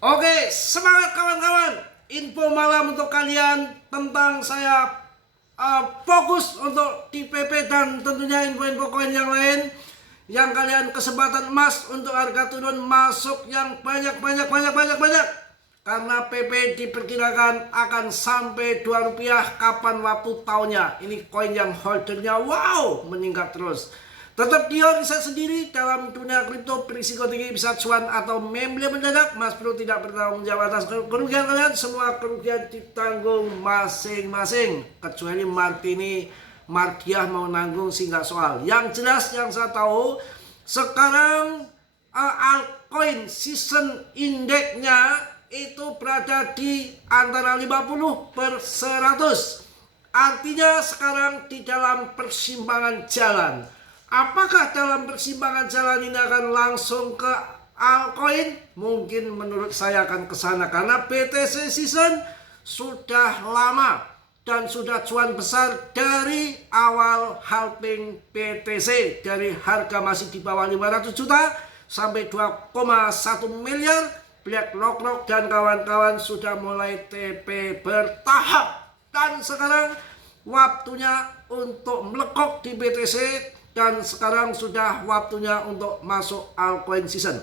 Oke, semangat kawan-kawan. Info malam untuk kalian tentang saya fokus untuk di PP dan tentunya info-info koin yang lain yang kalian kesempatan emas untuk harga turun masuk yang banyak. Karena PP diperkirakan akan sampai Rp2 kapan waktu tahunnya. Ini koin yang holdernya wow meningkat terus. Tetap dia riset sendiri dalam dunia kripto, berisiko tinggi bisa cuan atau memble mendadak. Mas Bro tidak bertanggung jawab atas kerugian kalian. Semua kerugian ditanggung masing-masing. Kecuali Mardiah mau nanggung sih nggak soal. Yang jelas yang saya tahu sekarang altcoin season indeksnya itu berada di antara 50/100. Artinya sekarang di dalam persimpangan jalan. Apakah dalam persimpangan jalan ini akan langsung ke altcoin? Mungkin menurut saya akan ke sana karena BTC season sudah lama dan sudah cuan besar dari awal halving BTC, dari harga masih di bawah 500 juta sampai 2,1 miliar. BlackRock dan kawan-kawan sudah mulai TP bertahap dan sekarang waktunya untuk melekok di BTC. Dan sekarang sudah waktunya untuk masuk altcoin season.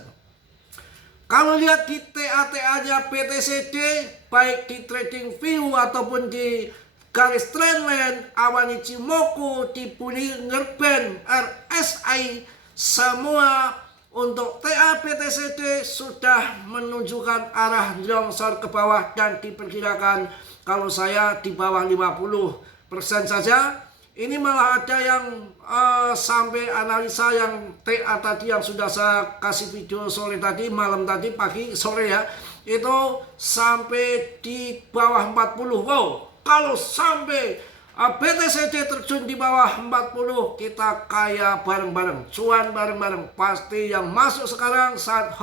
Kalau lihat di TA-nya BTCD, baik di TradingView ataupun di garis trendline, awan Ichimoku, di Bollinger Band, RSI, semua untuk TA BTCD sudah menunjukkan arah longsor ke bawah dan diperkirakan kalau saya di bawah 50% saja. Ini malah ada yang sampai analisa yang TA tadi yang sudah saya kasih video sore tadi, malam tadi, pagi, sore ya. Itu sampai di bawah 40. Wow, kalau sampai BTCD terjun di bawah 40, kita kaya bareng-bareng, cuan bareng-bareng. Pasti yang masuk sekarang saat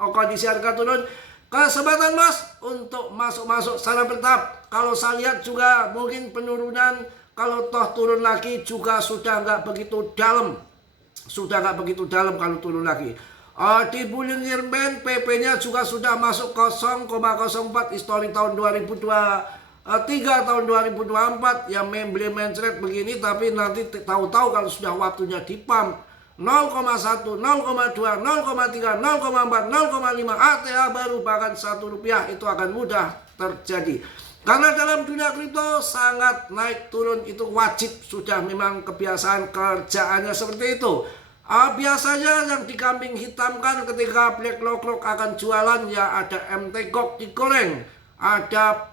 kondisi harga turun, kesempatan mas untuk masuk-masuk secara bertahap. Kalau saya lihat juga mungkin penurunan. Kalau toh turun lagi juga sudah nggak begitu dalam. Kalau turun lagi. Di Bollinger Band PP-nya juga sudah masuk 0,04 histori tahun 2023 tahun 2024 yang memble mencret begini, tapi nanti tahu-tahu kalau sudah waktunya di pump 0,1, 0,2, 0,3, 0,4, 0,5 ATA baru bahkan Rp1 itu akan mudah terjadi. Karena dalam dunia kripto sangat naik turun itu wajib, sudah memang kebiasaan kerjaannya seperti itu. Biasanya yang dikambing hitamkan ketika BlackRock akan jualan ya ada MT-GOX digoreng, ada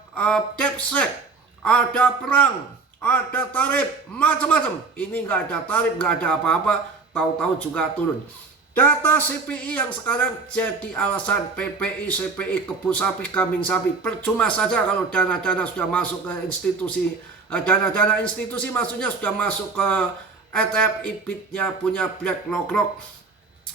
DeepSeek, ada perang, ada tarif, macam-macam. Ini nggak ada tarif, nggak ada apa-apa, tahu-tahu juga turun. Data CPI yang sekarang jadi alasan PPI, CPI, kebun sapi, kambing sapi. Percuma saja kalau dana-dana sudah masuk ke institusi, dana-dana institusi maksudnya sudah masuk ke ETF IBIT-nya punya BlackRock.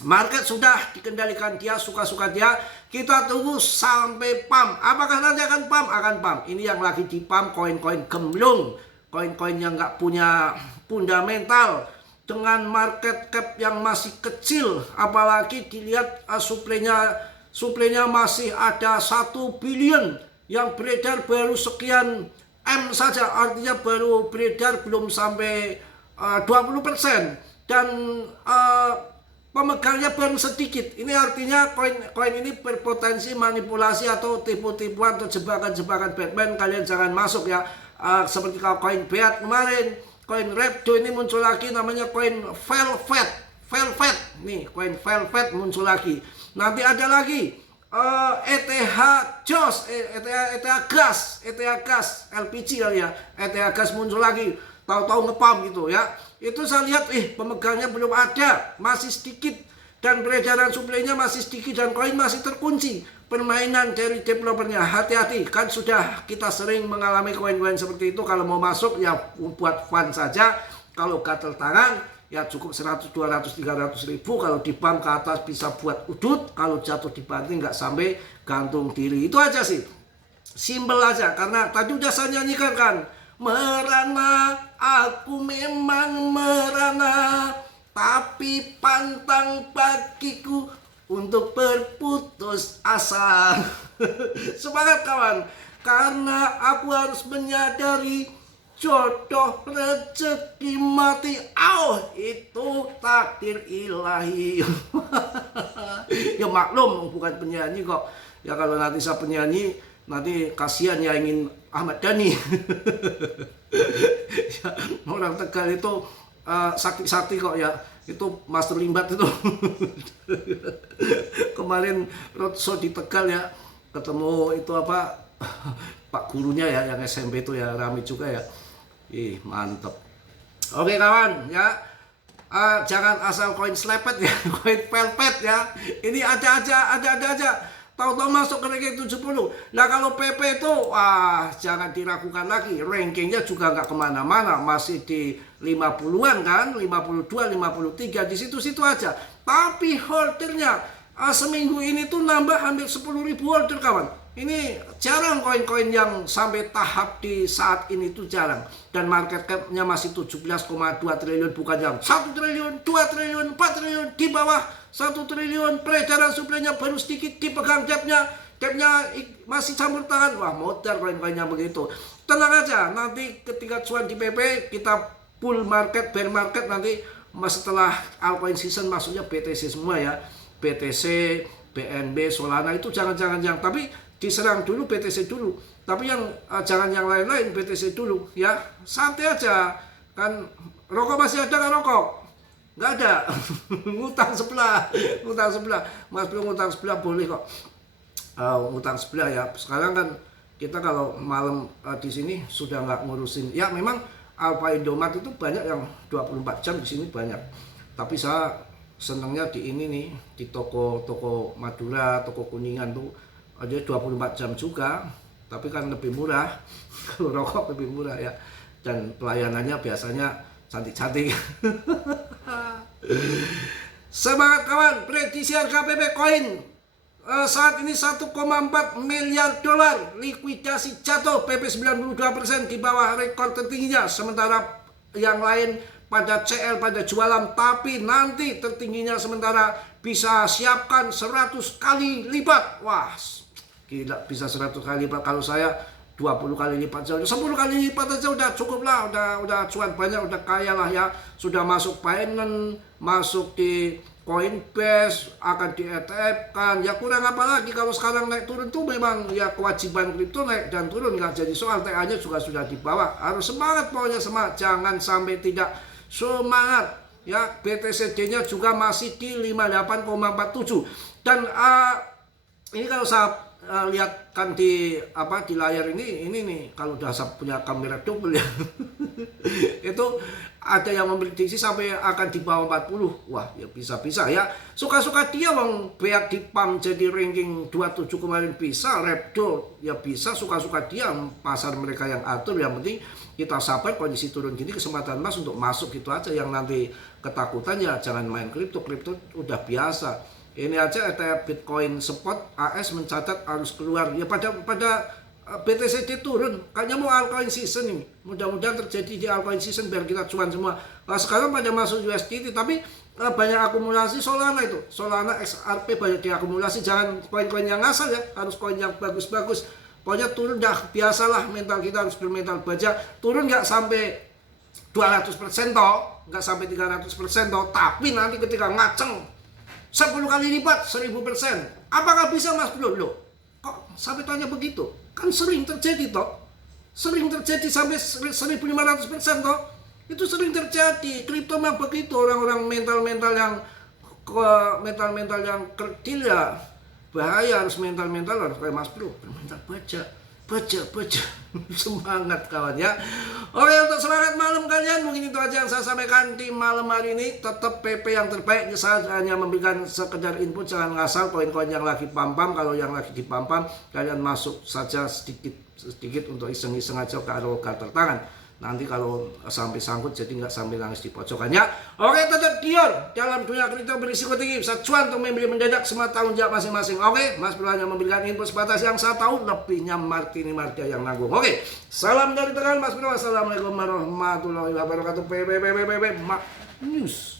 Market sudah dikendalikan dia, suka-suka dia. Kita tunggu sampai pump. Apakah nanti akan pump? Akan pump. Ini yang lagi di pump koin-koin gemblung, koin-koin yang nggak punya fundamental, dengan market cap yang masih kecil, apalagi dilihat suplainya masih ada 1 billion yang beredar baru sekian M saja, artinya baru beredar belum sampai 20% dan pemegangnya baru sedikit. Ini artinya koin ini berpotensi manipulasi atau tipu-tipuan atau jebakan-jebakan Batman. Kalian jangan masuk ya, seperti kalau koin Beat kemarin. Koin Repdo ini muncul lagi, namanya koin Velvet. Nih, koin Velvet muncul lagi. Nanti ada lagi ETH Gas, LPG kali ya. ETH Gas muncul lagi. Tahu-tahu ngepam gitu ya. Itu saya lihat, pemegangnya belum ada, masih sedikit. Dan peredaran suplainya masih sedikit dan koin masih terkunci. Permainan dari developernya, hati-hati, kan sudah kita sering mengalami koin-koin seperti itu. Kalau mau masuk ya buat fun saja, kalau gatel tangan ya cukup 100, 200, 300 ribu. Kalau di pump ke atas bisa buat udut, kalau jatuh di banting nggak sampai gantung diri. Itu aja sih, simple aja, karena tadi udah saya nyanyikan kan, merana, aku memang merana, tapi pantang bagiku untuk berputus asa. Semangat kawan, karena aku harus menyadari jodoh rezeki mati, itu takdir ilahi. Ya maklum, bukan penyanyi kok. Ya kalau nanti saya penyanyi, nanti kasihan ya ingin Ahmad Dhani. Ya, orang Tegal itu sakti-sakti kok ya. Itu Master Limbat itu. Kemarin roadshow di Tegal ya, ketemu itu apa, Pak gurunya ya yang SMP itu ya, rame juga ya. Ih, mantep. Oke kawan ya, jangan asal koin slepet ya, koin velvet ya. Ini ada aja. Tahu-tahu masuk ke ranking 70. Nah kalau PP itu, jangan diragukan lagi. Rankingnya juga nggak kemana-mana. Masih di 50-an kan. 52, 53. Di situ-situ aja. Tapi holdernya, seminggu ini tuh nambah hampir 10.000 holder kawan. Ini jarang koin-koin yang sampai tahap di saat ini tuh jarang. Dan market cap-nya masih 17,2 triliun. Bukan yang 1 triliun, 2 triliun, 4 triliun. Di bawah 1 triliun. Peredaran suplainya baru sedikit, dipegang depnya masih campur tangan. Wah, modal koin-koinnya begitu. Tenang aja, nanti ketika cuan di PP, kita bull market, bear market nanti setelah altcoin season masuknya BTC semua ya. BTC, BNB, Solana itu jangan. Tapi diserang dulu BTC dulu. Tapi yang jangan yang lain-lain, BTC dulu ya. Santai aja. Kan rokok masih ada kan rokok? Nggak ada. Ngutang sebelah. Mas Bro ngutang sebelah boleh kok. Ngutang sebelah ya. Sekarang kan kita kalau malam di sini sudah nggak ngurusin. Ya memang Alpha Indomaret itu banyak yang 24 jam, di sini banyak. Tapi saya senangnya di ini nih, di toko Madura, toko Kuningan tuh ada 24 jam juga. Tapi kan lebih murah. Kalau rokok lebih murah ya. Dan pelayanannya biasanya cantik-cantik. Semangat kawan, prediksi harga PP Coin saat ini 1,4 miliar dolar. Likuidasi jatuh, PP 92% di bawah rekor tertingginya. Sementara yang lain pada CL, pada jualan. Tapi nanti tertingginya sementara bisa siapkan 100 kali lipat. Wah, gila, bisa 100 kali lipat. Kalau saya 20 kali lipat saja, 10 kali lipat aja udah cukup lah, udah cuan banyak, udah kaya lah ya. Sudah masuk Binance, masuk di Coinbase, akan di ETF kan. Ya kurang apa lagi, kalau sekarang naik turun tuh memang ya kewajiban kripto naik dan turun, nggak jadi soal. TA-nya juga sudah di bawah. Harus semangat, pokoknya semangat, jangan sampai tidak semangat. Ya, BTCD-nya juga masih di 58,47. Dan ini kalau saya lihat kan di layar ini nih, kalau udah saya punya kamera double ya. Itu ada yang memprediksi sampai akan di bawah 40. Wah, ya bisa ya. Suka-suka dia wong beat di pump jadi ranking 27 kemarin bisa, Repdo ya bisa, suka-suka dia, pasar mereka yang atur. Yang penting kita sabar, kondisi turun gini kesempatan emas untuk masuk gitu aja. Yang nanti ketakutan ya jangan main kripto udah biasa. Ini aja ETF Bitcoin Spot AS mencatat harus keluar. Ya pada BTCD turun. Kayaknya mau altcoin season ini. Mudah-mudahan terjadi di altcoin season biar kita cuan semua. Nah, sekarang pada masuk USDT, tapi banyak akumulasi Solana itu. Solana XRP banyak diakumulasi. Jangan koin-koin yang ngasal ya. Harus koin yang bagus-bagus. Pokoknya turun dah, biasalah mental kita harus bermental baja. Turun nggak sampai 200% toh. Nggak sampai 300% toh. Tapi nanti ketika ngaceng 10 kali lipat, 1000%. Apakah bisa Mas Bro? Loh, kok sampai tanya begitu? Kan sering terjadi toh. Sering terjadi sampai 1500% toh. Itu sering terjadi. Kripto mah begitu. Orang-orang mental-mental yang kerdil ya. Bahaya, harus mental harus kayak Mas Bro. Mental baca. Semangat kawan ya. Oke, untuk semangat malam kalian, mungkin itu aja yang saya sampaikan di malam hari ini. Tetap PP yang terbaik. Saya hanya memberikan sekedar input, jangan ngasal koin-koin yang lagi pam-pam. Kalau yang lagi dipam-pam, kalian masuk saja sedikit untuk iseng-iseng aja ke alokator tangan. Nanti kalau sampai sangkut jadi nggak sampai nangis di pojokannya. Oke, tetap Dior dalam dunia kripto berisiko tinggi. Bisa cuan untuk membeli mendadak, semua tanggung jawab masing-masing. Oke, Mas Bro hanya memberikan info sebatas yang saya tahu, lebihnya Martini Martia yang nanggung. Oke, salam dari Tegal Mas Bro. Wassalamualaikum warahmatullahi wabarakatuh. News.